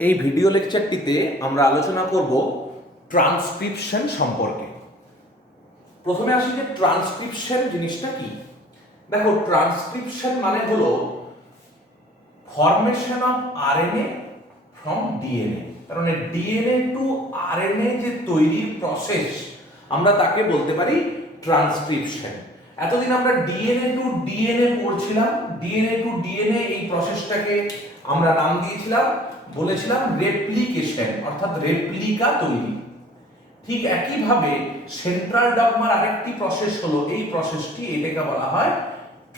এই ভিডিও লেকচারটিতে আমরা আলোচনা করব ট্রান্সক্রিপশন সম্পর্কে। প্রথমে আসি যে ট্রান্সক্রিপশন জিনিসটা কি। দেখো, ট্রান্সক্রিপশন মানে হলো formation of RNA from DNA. তার মানে ডিএনএ টু আরএনএ যে তৈরির প্রসেস, আমরা তাকে বলতে পারি ট্রান্সক্রিপশন। এতদিন আমরা ডিএনএ টু ডিএনএ পড়ছিলাম। ডিএনএ টু ডিএনএ এই প্রসেসটাকে আমরা নাম দিয়েছিলাম, বলেছিলাম রেপ্লিকেশন, অর্থাৎ রেপ্লিকা তৈরি। ঠিক একইভাবে সেন্ট্রাল ডগমার আরেকটি প্রসেস হলো এই প্রসেসটি, এটাকে বলা হয়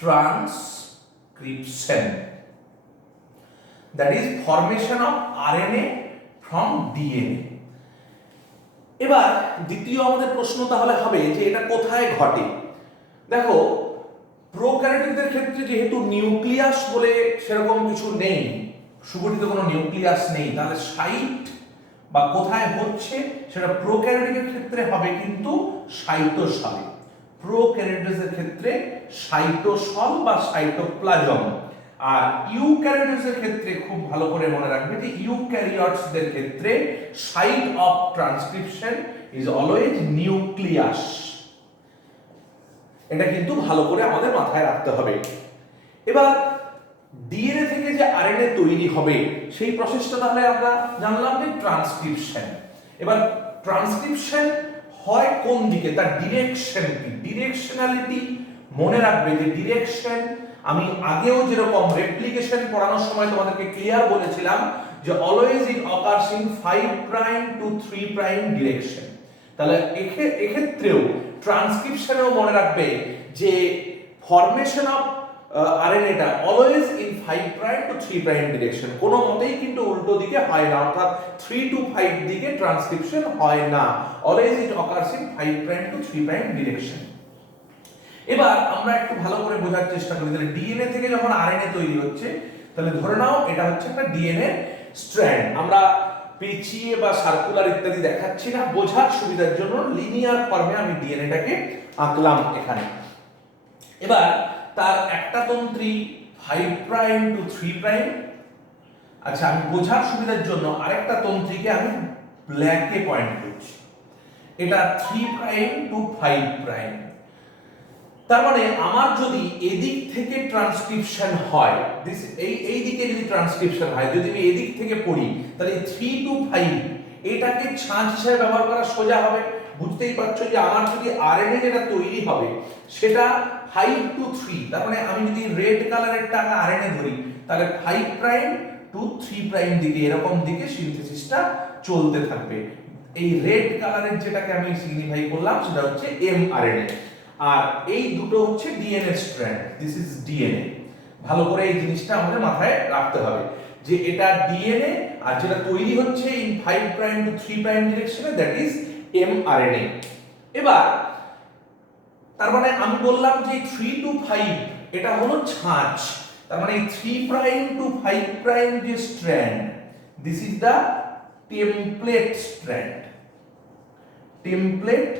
transcription, that is formation of RNA from DNA. এবার দ্বিতীয় আমাদের প্রশ্ন তাহলে হবে যে এটা কোথায় ঘটে। দেখো, প্রোক্যারিওটদের ক্ষেত্রে যেহেতু নিউক্লিয়াস বলে সেরকম কিছু নেই, সুগঠিত কোনো নিউক্লিয়াস নেই, তাহলে সাইট বা কোথায় হচ্ছে সেটা প্রোক্যারিওটিকের ক্ষেত্রে হবে কিন্তু সাইটোসলে। প্রোক্যারিওটিসের ক্ষেত্রে সাইটোসল বা সাইটোপ্লাজম। আর ইউক্যারিওটসের ক্ষেত্রে খুব ভালো করে মনে রাখবে যে ইউক্যারিওটসদের ক্ষেত্রে site of transcription is always nucleus. এটা কিন্তু ভালো করে আমাদের মাথায় রাখতে হবে। এবার ডিএনএ থেকে যে আরএনএ তৈরি হবে সেই প্রসেসটা তাহলে আমরা জানলাম যে ট্রান্সক্রিপশন। এবার ট্রান্সক্রিপশন হয় কোন দিকে, তার ডিরেকশন কি, ডিরেকশনালিটি মনে রাখবে যে ডিরেকশন আমি আগেও যেরকম রেপ্লিকেশন পড়ানোর সময় তোমাদেরকে ক্লিয়ার বলেছিলাম যে always it occurs in 5 prime to 3 prime direction. তাহলে এক্ষেত্রেও ট্রান্সক্রিপশনেও মনে রাখবে যে ফরমেশন অফ আরএনএটা always in 5 prime to 3 prime direction, কোনো মতেই কিন্তু উল্টো দিকে হয় না, অর্থাৎ 3 টু 5 দিকে ট্রান্সক্রিপশন হয় না, always it occurs in 5 prime to 3 prime direction. এবার আমরা একটু ভালো করে বোঝার চেষ্টা করি, তাহলে ডিএনএ থেকে যখন আরএনএ তৈরি হচ্ছে, তাহলে ধরে নাও এটা হচ্ছে একটা ডিএনএ স্ট্র্যান্ড। আমরা পেঁচিয়ে বা সার্কুলার ইত্যাদি দেখাচ্ছি না, বোঝার সুবিধার জন্য লিনিয়ার ফর্মে আমি ডিএনএটাকে আঁকলাম এখানে। এবার তার একটা তন্ত্রী 5 প্রাইম টু 3 প্রাইম। আচ্ছা, আমি বোঝার সুবিধার জন্য আরেকটা তন্ত্রীকে আমি ব্ল্যাকে পয়েন্ট করছি, এটা 3 প্রাইম টু 5 প্রাইম। তার মানে আমার যদি এদিক থেকে ট্রান্সক্রিপশন হয়, এই দিকে যদি ট্রান্সক্রিপশন হয়, যদি আমি এদিক থেকে পড়ি, তাহলে 3 টু 5 এটাকে ছাঁচ হিসেবে ব্যবহার করা সোজা হবে। বুঝতেই পারছো যে আমার যদি আরএনএ যেটা তৈরি হবে সেটা 5 টু 3, তার মানে আমি যদি রেড কালারের টাকা আরএনএ ধরি, তাহলে 5 প্রাইম টু 3 প্রাইম দিকে এরকম দিকে সিনথেসিসটা চলতে থাকবে। এই রেড কালারের যেটাকে আমি সিগনিফাই করলাম সেটা হচ্ছে এমআরএনএ, আর এই দুটো হচ্ছে DNA strand. This is DNA. ভালো করে এই জিনিসটা আমাদের মাথায় রাখতে হবে যে এটা ডিএনএ, আর যেটা তৈরি হচ্ছে ইন 5 প্রাইম টু 3 প্রাইম ডিরেকশনে, দ্যাট ইজ এমআরএনএ। এবার তার মানে আমি বললাম যে 3 টু 5 এটা হলো ছাঁচ, তার মানে 3 প্রাইম টু 5 প্রাইম যে strand, this is the template strand. Template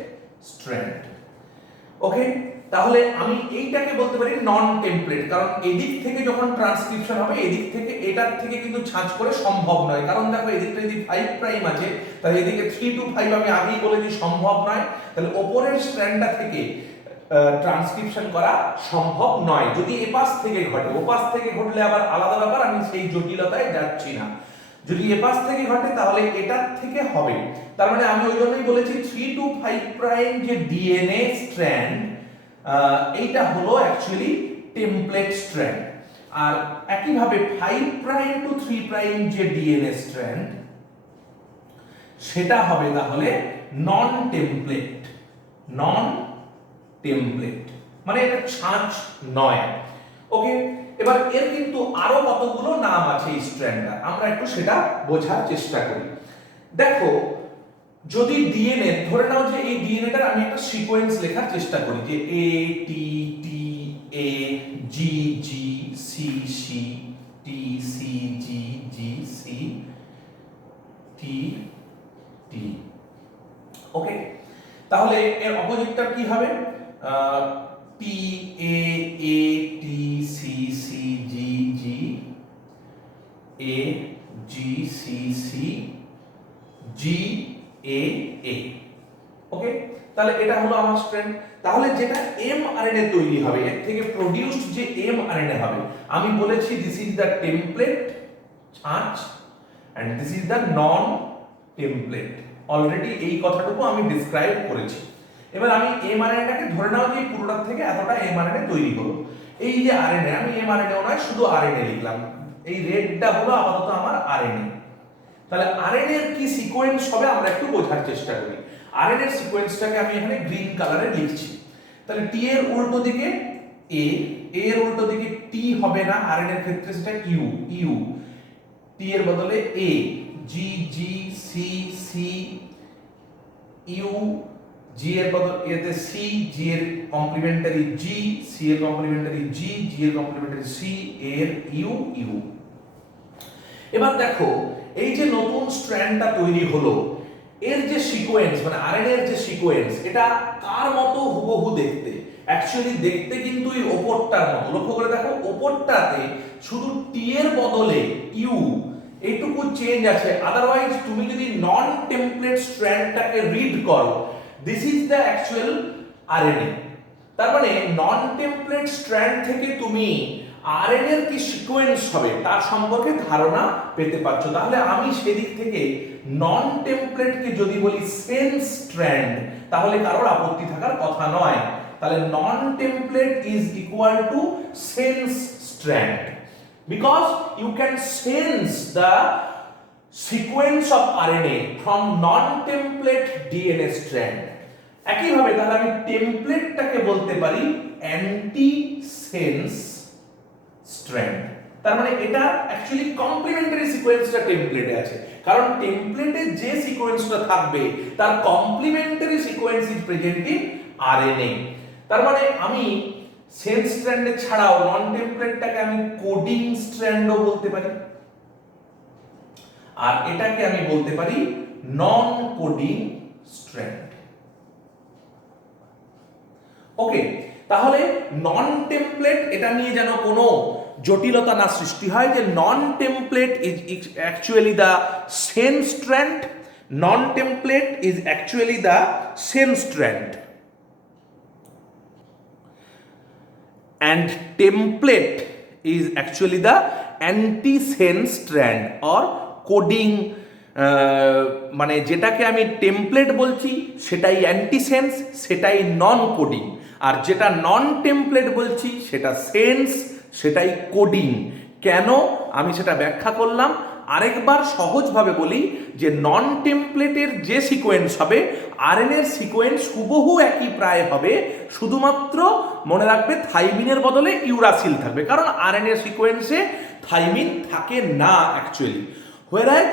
strand. Okay, তাহলে আমি এইটাকে বলতে পারি নন টেমপ্লেট, কারণ এদিক থেকে যখন ট্রান্সক্রিপশন হবে এদিক থেকে এটার থেকে কিন্তু ছাঁচ করে সম্ভব নয়। কারণ দেখো, এদিকটা যদি 5 প্রাইম আছে, তাহলে এদিকে 3 টু 5 আমি আগেই বলেছি সম্ভব নয়, তাহলে ওপরের স্ট্র্যান্ডটা থেকে ট্রান্সক্রিপশন করা সম্ভব নয়। যদি এপাশ থেকে ঘটে, ওপাশ থেকে ঘটলে আবার আলাদা ব্যাপার, আমি সেই জটিলতায় যাচ্ছি না। যদি এপাশ থেকে ঘটে তাহলে এটার থেকে হবে। তার মানে আমি ওই জন্যই বলেছি 3 টু 5 প্রাইম যে ডিএনএ স্ট্র্যান্ড, এইটা হলো অ্যাকচুয়ালি টেমপ্লেট স্ট্র্যান্ড। আর একইভাবে 5 প্রাইম টু 3 প্রাইম যে ডিএনএ স্ট্র্যান্ড, সেটা হবে তাহলে নন টেমপ্লেট। নন টেমপ্লেট মানে এটা ছাঁচ নয়। ওকে, এবার এর কিন্তু আরো কতগুলো নাম আছে এই স্ট্র্যান্ডটা, আমরা একটু সেটা বোঝার চেষ্টা করি। দেখো, যদি ডিএনএ ধরে নাও যে এই ডিএনএটার আমি একটা সিকোয়েন্স লেখার চেষ্টা করি, যে A T T A G G C C T C G G C T T. Okay, তাহলে এর অপোজিটটা কি হবে? T A A T C C G G A GCC GAA। Okay, তাহলে এটা হলো আমার স্ট্র্যান্ড। তাহলে যেটা mRNA তৈরি হবে, এর থেকে প্রোডিউসড যে mRNA হবে, আমি বলেছি দিস ইজ দ্য টেমপ্লেট ছাঁচ and this is the non template. Already এই কথাটুকু আমি ডিসক্রাইব করেছি। এবার আমি mRNA-টাকে ধরে নাও যে পুরোটা থেকে এতটা mRNA তৈরি হলো। এই যে RNA, আমি mRNA নয় শুধু RNA লিখলাম, এই রেডটা হলো আপাতত আমার RNA। তাহলে RNA এর কি সিকোয়েন্স হবে আমরা একটু বোঝার চেষ্টা করি। RNA এর সিকোয়েন্সটাকে আমি এখানে গ্রিন কালারে লিখছি। তাহলে T এর উল্টো দিকে A, A এর উল্টো দিকে T হবে না, RNA এর ক্ষেত্রে সেটা U, T এর বদলে A, G G C C U, G এর বদলে এতে C, G এর কমপ্লিমেন্টারি G, C এর কমপ্লিমেন্টারি G, G এর কমপ্লিমেন্টারি C, A এর U। এবার দেখো এই যে নতুন স্ট্র্যান্ডটা তৈরি হলো, এর যে সিকোয়েন্স মানে আরএনএ এর যে সিকোয়েন্স, এটা কার মতো হুবহু দেখতে? অ্যাকচুয়ালি দেখতে কিন্তু এই ওপরটার মতো। লক্ষ্য করে দেখো, ওপরটাতে শুধু টি এর বদলে ইউ এইটুকু চেঞ্জ আছে। আদারওয়াইজ তুমি যদি নন টেমপ্লেট স্ট্র্যান্ডটাকে রিড করো, this is the actual RNA. তার মানে নন টেমপ্লেট স্ট্র্যান্ড থেকে তুমি আরএনএ এর কি সিকোয়েন্স হবে তার সম্পর্কে ধারণা পেতে পারছো। তাহলে আমি সেদিক থেকে নন টেমপ্লেটকে যদি বলি সেন্স স্ট্র্যান্ড, তাহলে কারোর আপত্তি থাকার কথা নয়। তাহলে non template is equal to sense strand, because you can sense the sequence of RNA from non template DNA strand. একইভাবে তাহলে আমি টেমপ্লেটটাকে বলতে পারি অ্যান্টি সেন্স স্ট্র্যান্ড। তার মানে এটা অ্যাকচুয়ালি কমপ্লিমেন্টারি সিকোয়েন্সটা টেমপ্লেটে আছে, কারণ টেমপ্লেটে যে সিকোয়েন্সটা থাকবে তার complementary sequence is present in RNA. তার মানে আমি সেন্স স্ট্র্যান্ডে ছাড়াও নন টেমপ্লেটটাকে আমি কোডিং স্ট্র্যান্ডও বলতে পারি, আর এটাকে আমি বলতে পারি নন কোডিং স্ট্র্যান্ড। ওকে, তাহলে নন টেমপ্লেট এটা নিয়ে যেন কোনো জটিলতা না সৃষ্টি হয় যে non template is actually the same strand, non template is actually the same strand, and template is actually the anti-sense strand or coding। মানে যেটাকে আমি টেমপ্লেট বলছি সেটাই অ্যান্টিসেন্স, সেটাই নন কোডিং, আর যেটা নন টেমপ্লেট বলছি সেটা সেন্স, সেটাই কোডিং। কেন আমি সেটা ব্যাখ্যা করলাম। আরেকবার সহজভাবে বলি যে নন টেমপ্লেটের যে সিকোয়েন্স হবে আরএনএর সিকোয়েন্স হুবহু একই প্রায় হবে, শুধুমাত্র মনে রাখবে থাইমিনের বদলে ইউরাসিল থাকবে, কারণ আরএনএর সিকোয়েন্সে থাইমিন থাকে না অ্যাকচুয়ালি। হোয়ারাজ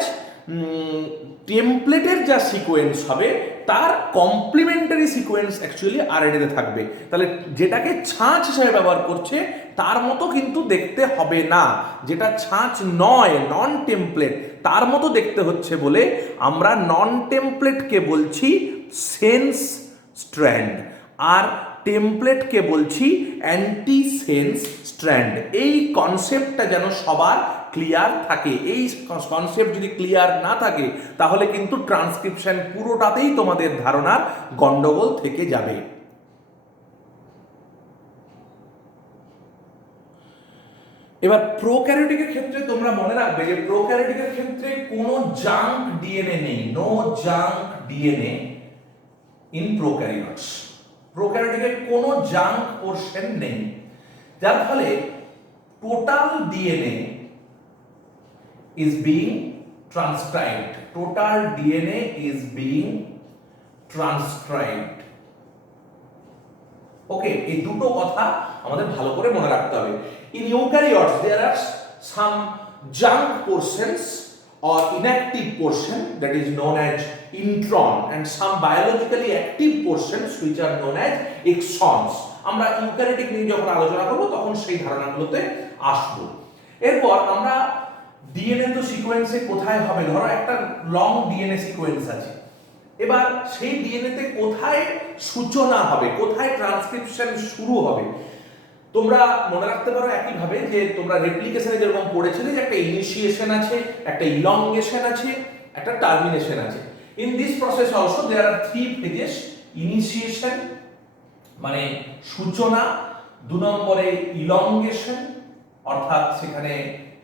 টেমপ্লেটের যা সিকোয়েন্স হবে তার কমপ্লিমেন্টারি সিকোয়েন্স অ্যাকচুয়ালি আরএনএতে থাকবে। তাহলে যেটাকে ছাঁচ হিসেবে ব্যবহার করছে তার মতো কিন্তু দেখতে হবে না, যেটা ছাঁচ নয় নন টেমপ্লেট তার মতো দেখতে হচ্ছে বলে আমরা নন টেমপ্লেটকে বলছি সেন্স স্ট্র্যান্ড, আর টেমপ্লেটকে বলছি অ্যান্টি সেন্স স্ট্র্যান্ড। এই কনসেপ্টটা যেন সবার ক্লিয়ার থাকে। এই কনসেপ্ট যদি ক্লিয়ার না থাকে তাহলে কিন্তু ট্রান্সক্রিপশন পুরোটাতেই তোমাদের ধারণার গন্ডগোল থেকে যাবে। এবার প্রোক্যারিওটিকের ক্ষেত্রে তোমরা মনে রাখবে যে প্রোক্যারিওটিকের ক্ষেত্রে কোনো জাঙ্ক ডিএনএ নেই, no junk DNA in prokaryotes. প্রোক্যারিওটিকের কোনো জাঙ্ক পোরশন নেই, যার ফলে total DNA is being transcribed, total DNA is being transcribed। Okay, এই দুটো কথা আমাদের ভালো করে মনে রাখতে হবে। In eukaryotes there are some junk portions or inactive portion that is known as intron and some biologically active portions which are known as exons। আমরা ইউক্যারিওটিক নিয়ে যখন আলোচনা করব তখন সেই ধারণাগুলোতে আসব। এরপর আমরা ডিএনএ তো সিকোয়েন্সে কোথায় হবে, ধরো একটা লং ডিএনএ সিকোয়েন্স আছে, এবার সেই ডিএনএ তে কোথায় সূচনা হবে, কোথায় ট্রান্সক্রিপশন শুরু হবে, তোমরা মনে রাখতে পারো একই ভাবে যে তোমরা রেপ্লিকেশনে যেরকম পড়েছিলে যে একটা ইনিশিয়েশন আছে, একটা ইলংগেশন আছে, একটা টার্মিনেশন আছে। In this process also there are 3 phases. Initiation মানে সূচনা, 2 নম্বরে ইলংগেশন অর্থাৎ সেখানে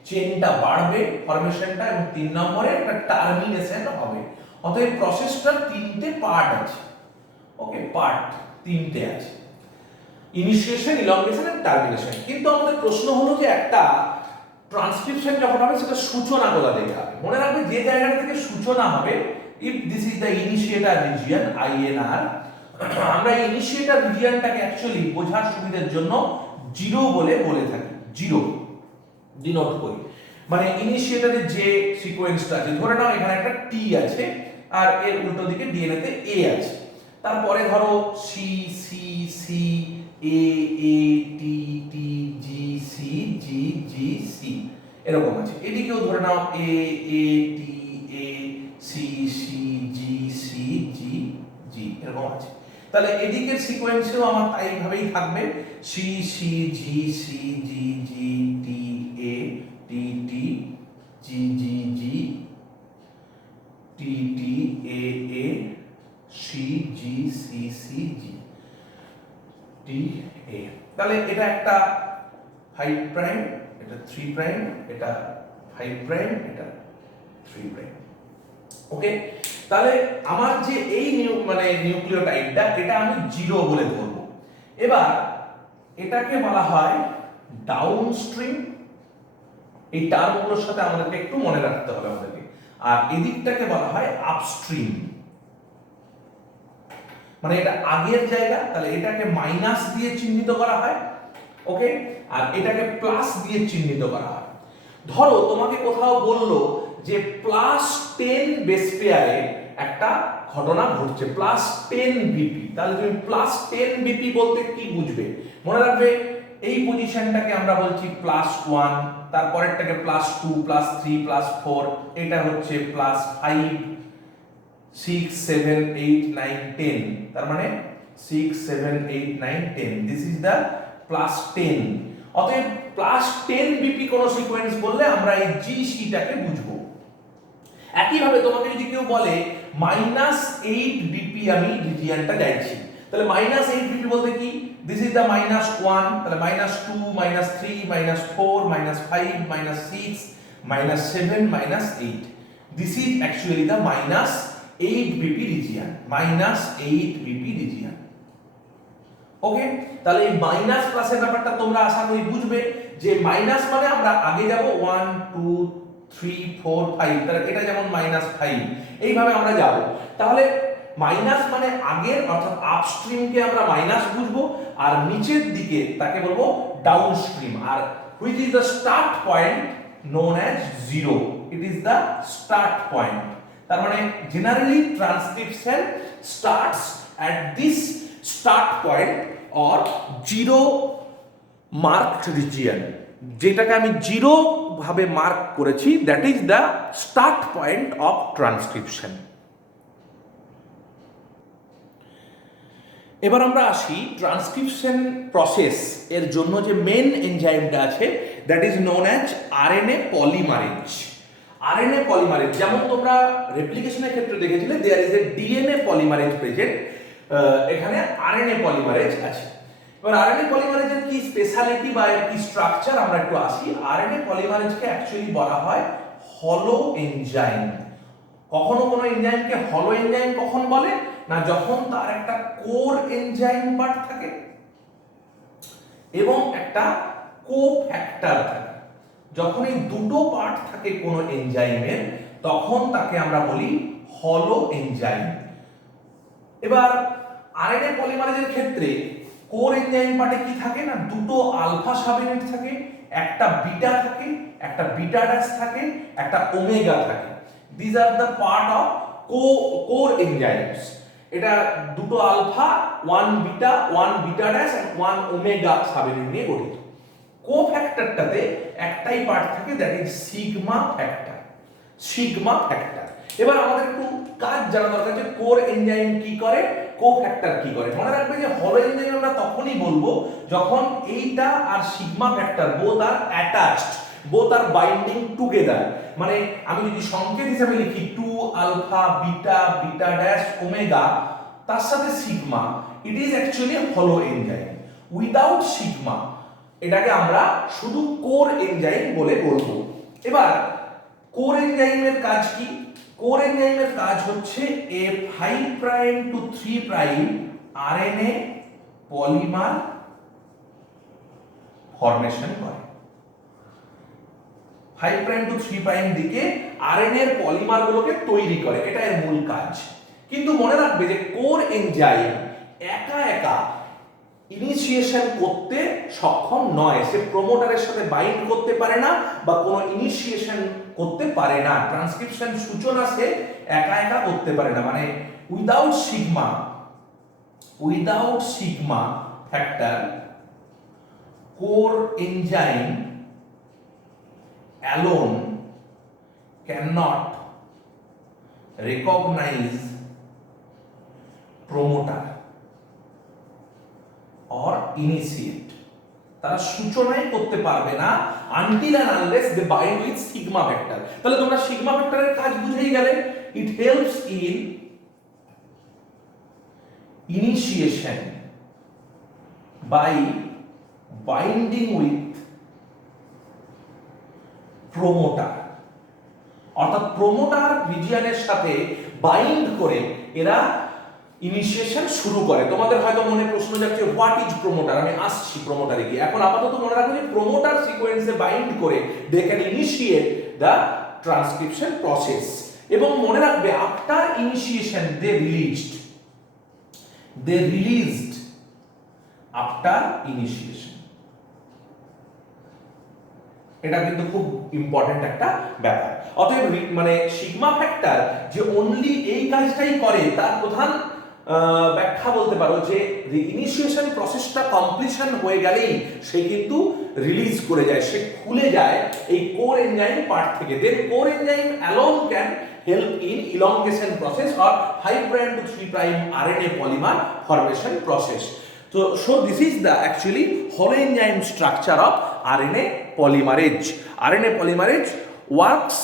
চেনটা বাড়বে ফরমেশনটা, এবং 3 নম্বরে একটা টার্মিনেশন হবে। অতএব প্রসেসটার 3টে পার্ট আছে। ওকে, পার্ট 3টে আছে, ইনিশিয়েশন, ইলংগেশন এন্ড টার্মিনেশন। কিন্তু আমাদের প্রশ্ন হলো যে একটা ট্রান্সক্রিপশন যখন হবে সেটা সূচনা কোথা থেকে হবে। মনে রাখবে যে জায়গাটা থেকে সূচনা হবে, if this is the initiator region INR, আমরা ইনিশিয়েটর রিজিয়নটাকে অ্যাকচুয়ালি বোঝার সুবিধার জন্য জিরো বলে থাকি। জিরো ডিনোট করি, মানে ইনিশিয়েটরের যে সিকোয়েন্সটা আছে, ধরে নাও এখানে একটা টি আছে আর এর উল্টো দিকে ডিএনএ তে এ আছে, তারপরে ধরো C C C A A T T G C G G C এরকম আছে। এদিকেও ধরে নাও A A T A C C G C G G এরকম আছে। তাহলে এদিকের সিকোয়েন্সেও আমার এইভাবেই থাকবে, C C G C G G T A T T G G G T T A A C G C C G T A. তাহলে এটা একটা 5 প্রাইম, এটা 3 প্রাইম, এটা 5 প্রাইম, এটা 3 প্রাইম। ওকে, তাহলে আমার যে এই মানে নিউক্লিওটাইডটা, এটা আমি জিরো বলে ধরবো। এবার এটাকে বলা হয় ডাউনস্ট্রিম। এই টার্মগুলোর সাথে আমাদেরকে একটু মনে রাখতে হবে আমাদেরকে। আর এদিকটাকে বলা হয় আপস্ট্রিম, মানে এটা আগের জায়গা, তাহলে এটাকে মাইনাস দিয়ে চিহ্নিত করা হয়। ওকে, আর এটাকে প্লাস দিয়ে চিহ্নিত করা হয়। ধরো তোমাকে কোথাও বললো যে +10 বেস পেয়ারে একটা ঘটনা ঘটছে, +10 বিপি, তাহলে তুমি +10 বিপি বলতে কি বুঝবে? মনে রাখবে এই পজিশনটাকে আমরা বলছি +1, তারপরেরটাকে +2, +3, +4, এটা হচ্ছে +5, 6 7 8 9 10, তার মানে 6 7 8 9 10, দিস ইজ দ্য +10। অতএব +10 বিপি কোন সিকোয়েন্স বললে আমরা এই জিসিটাকে বুঝবো। একই ভাবে তোমাকে যদি কেউ বলে -8 বিপি আমি রিজিয়নটা যাচ্ছি, তাহলে -8 বিপি বলতে কি? দিস ইজ দ্য -1, তাহলে -2 -3 -4 -5 -6 -7 -8, this is actually the -8 BP region, -8 BP region. Okay, তাহলে এই মাইনাস প্লাসের ব্যাপারটা তোমরা আশা করি বুঝবে যে মাইনাস মানে আমরা আগে যাব 1 2 3 4 5, তাহলে এটা যেমন -5 এইভাবে আমরা যাব। তাহলে মাইনাস মানে আগের অর্থাৎ আপস্ট্রিমকে আমরা মাইনাস বুঝবো, আর নিচের দিকে তাকে বলবো ডাউনস্ট্রিম। আর which is the start point known as 0, it is the start point. তার মানে generally transcription starts at this start point or 0 marked region, যেটাকে আমি 0 ভাবে মার্ক করেছি, that is the start point of transcription. এবার আমরা আসি ট্রান্সক্রিপশন প্রসেস এর জন্য যে মেন এনজাইমটা আছে, that is known as RNA polymerase. RNA polymerase যেমন তোমরা রেপ্লিকেশনের ক্ষেত্রে দেখেছিলে, there is a DNA polymerase present, এখানে আরএনএ পলিমারেজ আছে। এবার আরএনএ পলিমারেজের কি স্পেশালিটি বা এর কি স্ট্রাকচার আমরা একটু আসি। আরএনএ পলিমারেজকে অ্যাকচুয়ালি বলা হয় হলো এনজাইম। কখনো কোনো এনজাইমকে হলো এনজাইম কখন বলে না, যখন তার একটা কোর এনজাইম পার্ট থাকে এবং একটা কোফ্যাক্টর থাকে। যখন এই দুটো পার্ট থাকে কোনো এনজাইমের, তখন তাকে আমরা বলি হলো এনজাইম। এবার আরএনএ পলিমারেজের ক্ষেত্রে কোর এনজাইম পার্টে কি থাকে না, দুটো আলফা সাবইউনিট থাকে, একটা বিটা থাকে, একটা বিটা ড্যাশ থাকে, একটা ওমেগা থাকে। This are the part of core enzymes. এটা দুটো alpha, 1 beta dash and 1 omega subunit নিয়ে গঠিত। কোফ্যাক্টরটাতে একটাই পার্ট থাকে, that is sigma factor. Sigma factor. এবার আমাদের একটু কাজ জানা দরকার যে কোর এনজাইম কি করে, কোফ্যাক্টর কি করে। মনে রাখবে যে হলো এনজাইম আমরা তখনই বলবো যখন এইটা আর sigma factor both are attached, both are binding together. মানে আমি যদি সংকেত হিসেবে লিখি 2 alpha beta beta dash omega তার সাথে সিগমা, ইট ইজ অ্যাকচুয়ালি হলো এনজাইম। উইদাউট সিগমা এটাকে আমরা শুধু কোর এনজাইম বলে বলবো। এবার কোর এনজাইমের কাজ কি? কোর এনজাইমের কাজ হচ্ছে a 5 prime to 3 prime RNA polymer formation করে। 5 প্রাইম টু 3 প্রাইম দিকে আরএনএ এর পলিমার গুলোকে তৈরি করে, এটা এর মূল কাজ। কিন্তু মনে রাখবে যে কোর এনজাইম একা একা ইনিশিয়েশন করতে সক্ষম নয়, সে প্রমোটারের সাথে বাইন্ড করতে পারে না বা কোনো ইনিশিয়েশন করতে পারে না। ট্রান্সক্রিপশন সূচনা সে একা একা করতে পারে না। মানে without sigma factor core enzyme alone cannot recognize promoter or initiate। তারা সূচনাই করতে পারবে না until and unless they bind with sigma factor। তাহলে তোমরা সিগমা ফ্যাক্টরের কাজ বুঝেই গেলে। it helps in initiation by binding with promoter, অর্থাৎ প্রমোটার রিজিয়নের সাথে বাইন্ড করে এরা ইনিশিয়েশন শুরু করে। তোমাদের হয়তো মনে প্রশ্ন যাচ্ছে হোয়াট ইজ প্রমোটার, আমি আসছি প্রমোটারে গিয়ে। এখন আপাতত মনে রাখো যে প্রমোটার সিকোয়েন্সে বাইন্ড করে they can initiate the transcription process. এবং মনে রাখবে after initiation they released after initiation. এটা কিন্তু খুব ইম্পর্টেন্ট একটা ব্যাপার। অতএব মানে সিগমা ফ্যাক্টর যে অনলি এই কাজটাই করে তার প্রধান ব্যাখ্যা বলতে পারো যে ইনিশিয়েশন প্রসেসটা কমপ্লিশন হয়ে গেলেই সে কিন্তু রিলিজ করে যায়, সে খুলে যায় এই কোর এনজাইম পার্ট থেকে। Then core enzyme alone can help in elongation process or 5 prime to 3 prime RNA polymer formation process. So this is the actually holoenzyme structure of RNA polymerase. RNA polymerase works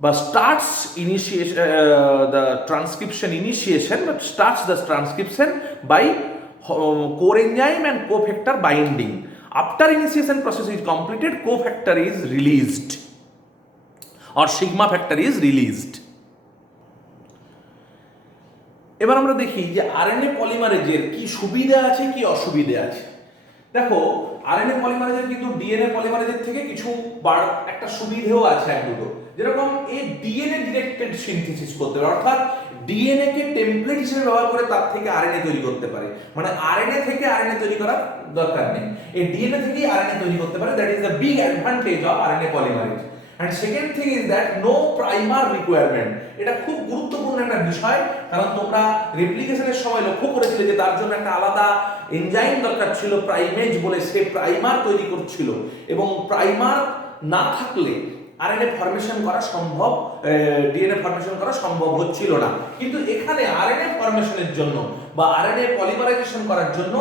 but starts initiation the transcription initiation, but starts the transcription by core enzyme and cofactor binding. After initiation process is completed, cofactor is released or sigma factor is released. এবার আমরা দেখি যে RNA পলিমারেজের কি সুবিধা আছে কি অসুবিধা আছে। দেখো আরএনএ পলিমারেজের কিন্তু ডিএনএ পলিমারেজের থেকে কিছু একটা সুবিধাও আছে এক দুটো। যেরকম এই ডিএনএ ডিরেক্টেড সিনথেসিস করতে পারে, অর্থাৎ ডিএনএ কে টেমপ্লেট হিসেবে ব্যবহার করে তার থেকে আরএনএ তৈরি করতে পারে। মানে আরএনএ থেকে আরএনএ তৈরি করার দরকার নেই, এই ডিএনএ থেকেই আরএনএ তৈরি করতে পারে। That is the big advantage of RNA polymerase. And second thing is that no primer requirement. এটা খুব গুরুত্বপূর্ণ একটা বিষয়, কারণ তোমরা রেপ্লিকেশনের সময় লক্ষ্য করেছিলে যে তার জন্য একটা আলাদা এনজাইম দরকার ছিল প্রাইমেজ বলে, সে প্রাইমার তৈরি করছিল। এবং প্রাইমার না থাকলে আরএনএ ফরমেশন করা সম্ভব, ডিএনএ ফরমেশন করা সম্ভব হচ্ছিল না। কিন্তু এখানে আরএনএ ফরমেশনের জন্য বা আরএনএ পলিমারাইজেশন করার জন্য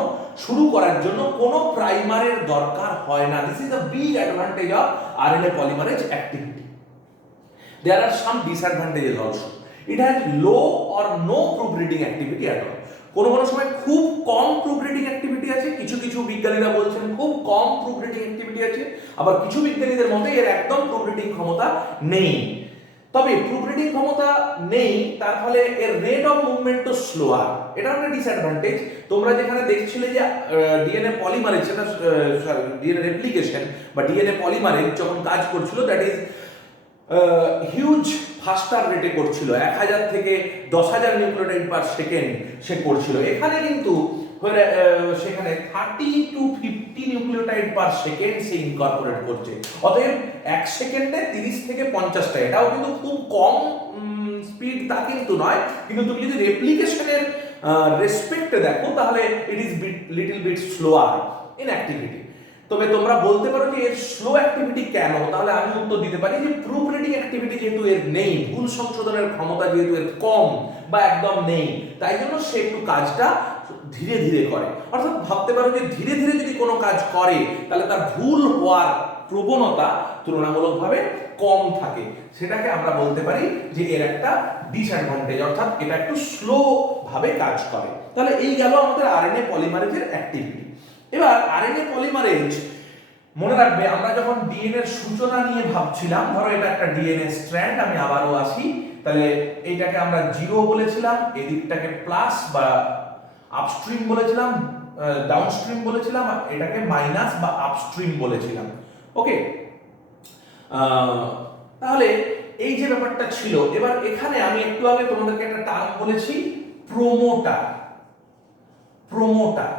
শুরু করার জন্য কোনো প্রাইমারের দরকার হয় না। This is the big advantage of RNA polymerase activity. There are some disadvantages also. It has low or no proof reading activity at all. কোনো কোনো সময় খুব কম প্রুফ রিডিং অ্যাক্টিভিটি আছে, কিছু কিছু বিজ্ঞানীরা বলছেন খুব কম প্রুফ রিডিং অ্যাক্টিভিটি আছে, আবার কিছু বিজ্ঞানীদের মতে এর একদম প্রুফ রিডিং ক্ষমতা নেই। তবে প্রুফ রিডিং ক্ষমতা নেই তার ফলে এর রেট অফ মুভমেন্টও স্লোয়ার, এটা একটা ডিসঅ্যাডভান্টেজ। তোমরা যেখানে দেখছিলে যে ডিএনএ পলিমারেজ, সেটা ডিএনএ রেপ্লিকেশন বা ডিএনএ পলিমারেজ যখন কাজ করছিল দ্যাট ইজ হিউজ ফাস্টার রেটে করছিল, 1000 থেকে 10000 নিউক্লিওটাইড পার সেকেন্ড সে করছিল। এখানে কিন্তু সেখানে 30 to 50 nucleotide per second say incorporate করছে। অতএব 1 সেকেন্ডে 30 থেকে 50টা, এটাও কিন্তু খুব কম স্পিড তা কিন্তু নয়। কিন্তু তুমি যদি রেপ্লিকেশনের রেসপেক্টে দেখো তাহলে it is little bit slower in activity. তবে তোমরা বলতে পারো যে এর স্লো অ্যাক্টিভিটি কেন, তাহলে আমি উত্তর দিতে পারি যে প্রুফ রিডিং অ্যাক্টিভিটি যেহেতু এর নেই, ভুল সংশোধনের ক্ষমতা যেহেতু এর কম বা একদম নেই, তাই জন্য সে একটু কাজটা ধীরে ধীরে করে। অর্থাৎ ভাবতে পারো যে ধীরে ধীরে যদি কোনো কাজ করে তাহলে তার ভুল হওয়ার প্রবণতা তুলনামূলকভাবে কম থাকে, সেটাকে আমরা বলতে পারি যে এর একটা ডিসঅ্যাডভান্টেজ, অর্থাৎ এটা একটু স্লো ভাবে কাজ করে। তাহলে এই গেল আমাদের আরএনএ পলিমারেজের অ্যাক্টিভিটি। এবার আরএনএ পলিমারেজ মনে রাখবে, আমরা যখন ডিএনএ এর সূচনা নিয়ে ভাবছিলাম, ধরো এটা একটা ডিএনএ স্ট্র্যান্ড, আমি আবারও আসি, তাহলে এইটাকে আমরা 0 বলেছিলাম, এদিকটাকে প্লাস বা আপস্ট্রিম বলেছিলাম, ডাউনস্ট্রিম বলেছিলাম, আর এটাকে মাইনাস বা আপস্ট্রিম বলেছিলাম। ওকে, তাহলে এই যে ব্যাপারটা ছিল, এবার এখানে আমি একটু আগে তোমাদেরকে একটা টার্ম বলেছি, প্রোমোটার। প্রোমোটার,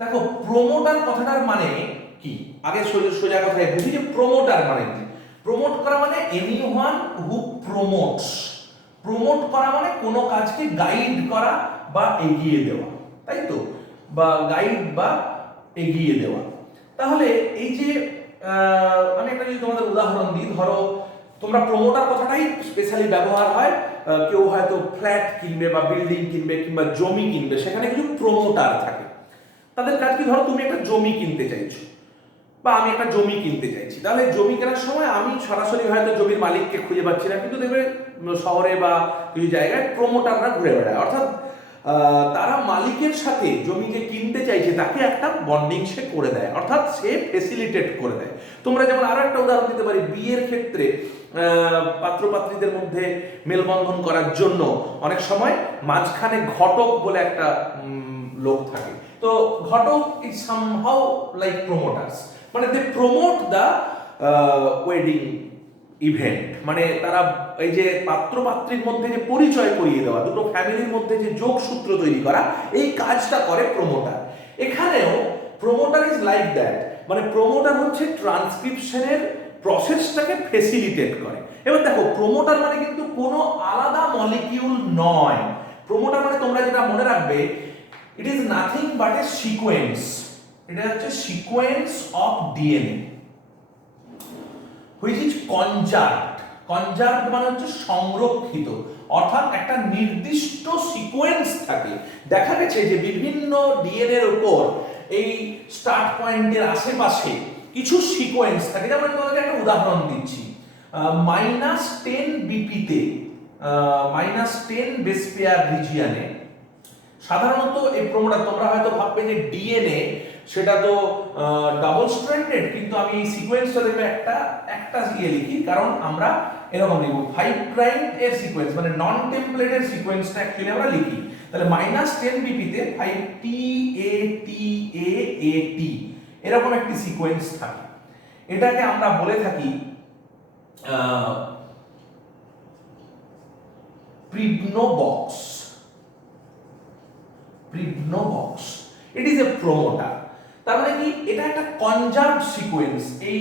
দেখো প্রোমোটার কথাটার মানে কি, আগে সোজা কথায় বুঝি যে প্রোমোটার মানে কি। প্রমোট করা মানে এনিওয়ান হু প্রমোটস। প্রমোট করা মানে কোনো কাজকে গাইড করা বা এগিয়ে দেওয়া, তাই তো, বা গাইড বা এগিয়ে দেওয়া। তাহলে এই যে আমি একটা যদি তোমাদের উদাহরণ দিই, ধরো তোমরা প্রমোটার কথাটাই স্পেশালি ব্যবহার হয়, কেউ হয়তো ফ্ল্যাট কিনবে বা বিল্ডিং কিনবে কিংবা জমি কিনবে, সেখানে কিছু প্রমোটার থাকে। তাদের কাজ কি, ধরো তুমি একটা জমি কিনতে চাইছো বা আমি একটা জমি কিনতে চাইছি, তাহলে জমি কেনার সময় আমি সরাসরি হয়তো জমির মালিককে খুঁজে পাচ্ছি না, কিন্তু দেখবে শহরে বা কিছু জায়গায় প্রমোটাররা ঘুরে বেড়ায়, অর্থাৎ তারা মালিকের সাথে জমি যে কিনতে চাইছে তাকে একটা বন্ডিং সে করে দেয়, অর্থাৎ সে ফেসিলিটেট করে দেয়। তোমরা যেমন আরো একটা উদাহরণ দিতে পারি, বিয়ের ক্ষেত্রে পাত্র পাত্রীদের মধ্যে মেলবন্ধন করার জন্য অনেক সময় মাঝখানে ঘটক বলে একটা লোক থাকে, তো ঘটক ইজ সামহাউ লাইক প্রমোটার্স, মানে দে প্রমোট দ্য ওয়েডিং ইভেন্ট, মানে তারা এই যে পাত্র পাত্রীর মধ্যে যে পরিচয় করিয়ে দেওয়া, দুটো ফ্যামিলির মধ্যে যে যোগসূত্র তৈরি করা, এই কাজটা করে প্রমোটার। এখানেও প্রমোটার ইজ লাইক দ্যাট, মানে প্রমোটার হচ্ছে ট্রান্সক্রিপশনের প্রসেসটাকে ফেসিলিটেট করে। এবার দেখো, প্রমোটার মানে কিন্তু কোনো আলাদা মলিকিউল নয়। প্রমোটার মানে তোমরা যেটা মনে রাখবে, it is nothing but a sequence. এটা হচ্ছে sequence of DNA which is conserved. Conserved মানে হচ্ছে সংরক্ষিত, অর্থাৎ একটা নির্দিষ্ট সিকোয়েন্স থাকে। দেখা গেছে যে বিভিন্ন ডিএনএ এর উপর এই স্টার্ট পয়েন্টের আশেপাশে কিছু সিকোয়েন্স থাকে। যেমন আমি তোমাকে একটা উদাহরণ দিচ্ছি, -10 বিপিতে, -10 বেস পেয়ার রিজিয়নে সাধারণত এই প্রোমোটার, তোমরা হয়তো ভাববে যে ডিএনএ সেটা তো ডাবল স্ট্র্যান্ডেড, কিন্তু আমি এই সিকোয়েন্সটা দেখবে একটা দিয়ে লিখি, কারণ আমরা এরকম লিখব 5 প্রাইম এর সিকোয়েন্স, মানে নন টেমপ্লেটের সিকোয়েন্সটা অ্যাকচুয়ালি আমরা লিখি। তাহলে -10 বিপিতে 5 টি এ টি এ এ টি এরকম একটি সিকোয়েন্স থাকে। এটাকে আমরা বলে থাকি Pribnow box. Pribnow box, it is a promoter. তার মানে কি, এটা একটা কনজার্ভ সিকোয়েন্স। এই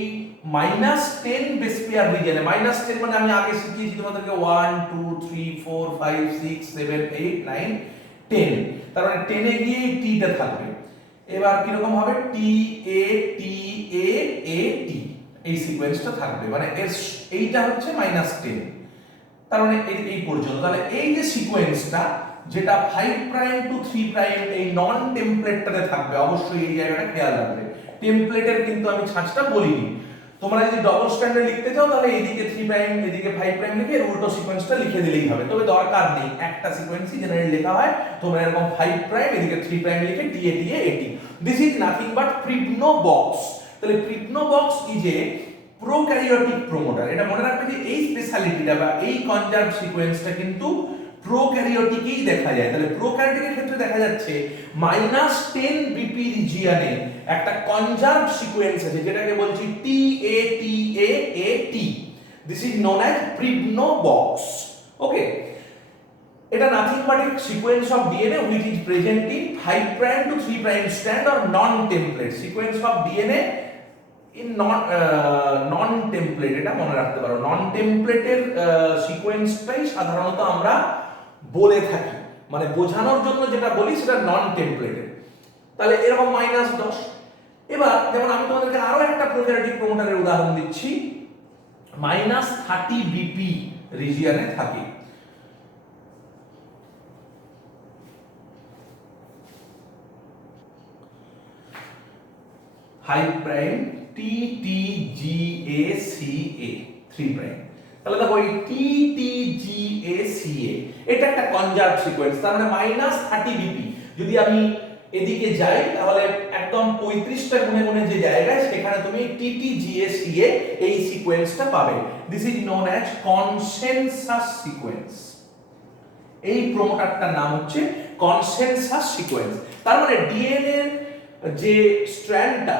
-10 বেস পেয়ার রিজিয়নে, -10 মানে আমি আগে শিখিয়েছি তোমাদেরকে 1 2 3 4 5 6 7 8 9 10, তার মানে 10 এ গিয়ে এই টি টা থাকবে। এবার কি রকম হবে, T A T A A টি, এই সিকোয়েন্সটা থাকবে, মানে এইটা হচ্ছে -10, তার মানে এই পর্যন্ত। তাহলে এই যে সিকোয়েন্সটা, যেটা 5 প্রাইম টু 3 প্রাইম এই নন টেমপ্লেটটাতে থাকবে, অবশ্যই এই জায়গাটা খেয়াল রাখবে। টেমপ্লেটের কিন্তু আমি ছাঁচটা বলিনি। তোমরা যদি ডবল স্ট্যান্ডার্ড লিখতে চাও, তাহলে এইদিকে 3 প্রাইম এদিকে 5 প্রাইম লিখে উল্টো সিকোয়েন্সটা লিখে দিলেই হবে, তবে দরকার নেই, একটা সিকোয়েন্সই জেনারেলি লেখা হয়। তোমরা এরকম 5 প্রাইম এদিকে 3 প্রাইম লিখে টি A T A A T, this is nothing but Pribnow box. তাহলে Pribnow box is a prokaryotic promoter. এটা মনে রাখবে যে এই স্পেশালিটিটা বা এই কনজার্ভ সিকোয়েন্সটা কিন্তু প্রোক্যারিওটিকেই দেখা যায়। তাহলে প্রোক্যারিওটিকের ক্ষেত্রে দেখা যাচ্ছে -10 বিপি রিজিয়নে একটা কনজার্ভ সিকোয়েন্স আছে, যেটাকে বলছি T A T A A T. This is known as Pribnow box. Okay, এটা nothing but a sequence of DNA which is present in 5 prime to 3 prime strand or non template sequence of DNA in non template. এটা মনে রাখতে পারো, নন টেমপ্লেটের সিকোয়েন্সটাই সাধারণত আমরা বলে থাকি, মানে বোঝানোর জন্য যেটা বলি সেটা নন টেমপ্লেটের। তাহলে এরকম -10। এবার যেমন আমি তোমাদেরকে আরো একটা প্রোক্যারিওটিক প্রোমোটারের উদাহরণ দিচ্ছি, -30 বিপি রিজিয়নে থাকে। Five prime TTGACA 3 prime. তাহলে দেখো এই TTGACA এটা একটা কনজার্ভ সিকোয়েন্স, তার মানে -30 বিপি। যদি আমি এদিকে যাই তাহলে একদম 35টা গুণে গুণে যে জায়গায় সেখানে তুমি TTGACA এই সিকোয়েন্সটা পাবে। This is known as consensus sequence. এই প্রোমোটারটার নাম হচ্ছে কনসেনসাস সিকোয়েন্স। তার মানে ডিএনএ যে স্ট্র্যান্ডটা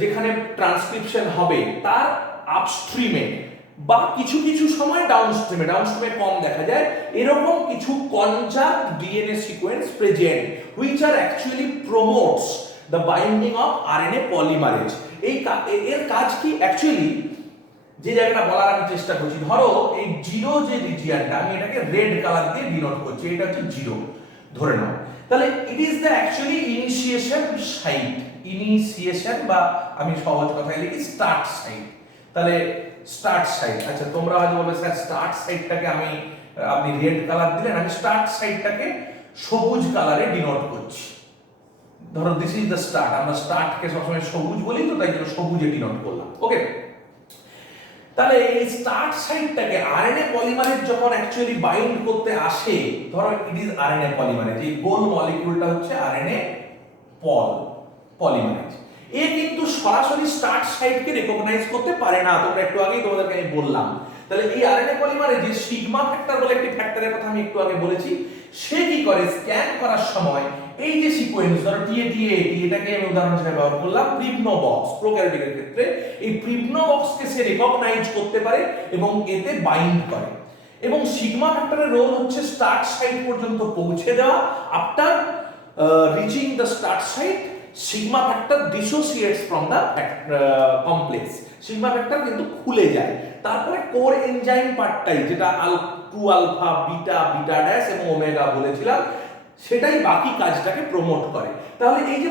যেখানে ট্রান্সক্রিপশন হবে তার আপস্ট্রিমে বা কিছু কিছু সময় ডাউনস্ট্রিমে কম দেখা যায়, এরকম কিছু conserve DNA sequence present which are actually promotes the binding of RNA polymerase. এর কাজ কি অ্যাকচুয়ালি, যে জায়গাটা বলার আমি চেষ্টা করছি, ধরো এই জিরো যে রিজিয়নটা আমি এটাকে রেড কালার দিয়ে ডিনোট করছি, এটা হচ্ছে জিরো ধরে নাও, তাহলে it is the actually initiation site, initiation বা আমি সহজ কথায় লিখি স্টার্ট সাইট। তাহলে স্টার্ট সাইট, আচ্ছা তোমরা হয়তো বলবে স্যার স্টার্ট সাইটটাকে আপনি রেড কালার দিলেন, আমি স্টার্ট সাইটটাকে সবুজ কালারে ডিনোট করছি। ধরো দিস ইজ দ্য স্টার্ট, আমরা স্টার্টকে সবসময় সবুজ বলি তো তাই জন্য সবুজে ডিনোট করলাম। ওকে, তাহলে এই স্টার্ট সাইটটাকে আরএনএ পলিমারেজ যখন অ্যাকচুয়ালি বাইন্ড করতে আসে, ধরো ইট ইজ আরএনএ পলিমারেজ, এই গোল মলিকিউলটা হচ্ছে আরএনএ পলিমারেজ, এ কিন্তু সরাসরি স্টার্ট সাইটকে রেকগনাইজ করতে পারে না, তোমরা একটু আগেই তোমাদেরকে আমি বললাম। তাহলে এই আরএনএ পলিমারেজে সিগমা ফ্যাক্টর বলে একটি ফ্যাক্টরের কথা আমি একটু আগে বলেছি, সে কি করে স্ক্যান করার সময় এই যে সিকোয়েন্স, ধরো এটাকে আমি উদাহরণ হিসেবে ব্যবহার করলাম, প্রিভনো বক্স প্রোক্যারিওটিকের ক্ষেত্রে এই প্রিভনো বক্সকে সে রেকগনাইজ করতে পারে এবং এতে বাইন্ড করে। এবং সিগমা ফ্যাক্টরের রোল হচ্ছে স্টার্ট সাইট পর্যন্ত পৌঁছে দেওয়া। After reaching the start site, sigma factor dissociates from the complex, sigma factor কিন্তু খুলে যায়। তারপরে কোর এনজাইম পার্টটাই, যেটা 2 আলফা বিটা বিটা ড্যাশ এবং ওমেগা বলেছিলাম, সেটাই বাকি কাজটাকে প্রমোট করে। তাহলে এই যে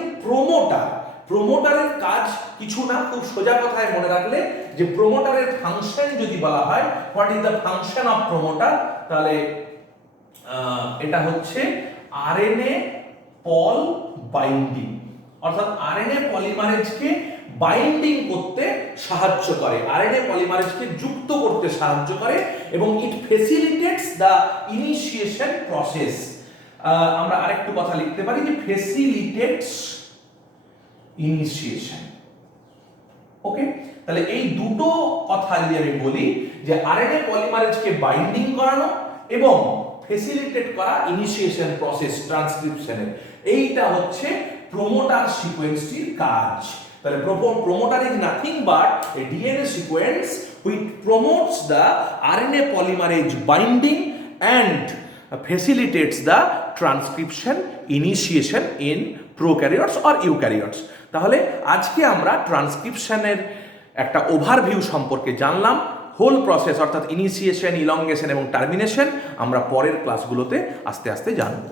প্রমোটারের কাজ কিছু না, খুব সোজা কথায় মনে রাখলে যে প্রমোটারের ফাংশন যদি বলা হয়, what is the function of promoter, তাহলে এটা হচ্ছে আরএনএ পল বাইন্ডিং, অর্থাৎ আরএনএ পলিমারেজকে বাইন্ডিং করতে সাহায্য করে, আরএনএ পলিমারেজকে যুক্ত করতে সাহায্য করে এবং ইট ফেসিলিটেটস দ্য ইনিশিয়েশন প্রসেস। আমরা আরেকটু কথা লিখতে পারি যে ফেসিলিটেটস ইনিশিয়েশন। ওকে, তাহলে এই দুটো কথা যদি আমি বলি যে আরএনএ পলিমারেজকে বাইন্ডিং করানো এবং ফেসিলিটেট করা ইনিশিয়েশন প্রসেস ট্রান্সক্রিপশনের, এইটা হচ্ছে প্রমোটার সিকোয়েন্সটির কাজ। তাহলে promoter is nothing but a DNA sequence which promotes the RNA polymerase binding and facilitates the transcription initiation in prokaryotes or eukaryotes. তাহলে আজকে আমরা ট্রান্সক্রিপশনের একটা ওভারভিউ সম্পর্কে জানলাম, হোল প্রসেস অর্থাৎ ইনিশিয়েশন, ইলংগেশন এবং টার্মিনেশন আমরা পরের ক্লাসগুলোতে আস্তে আস্তে জানবো।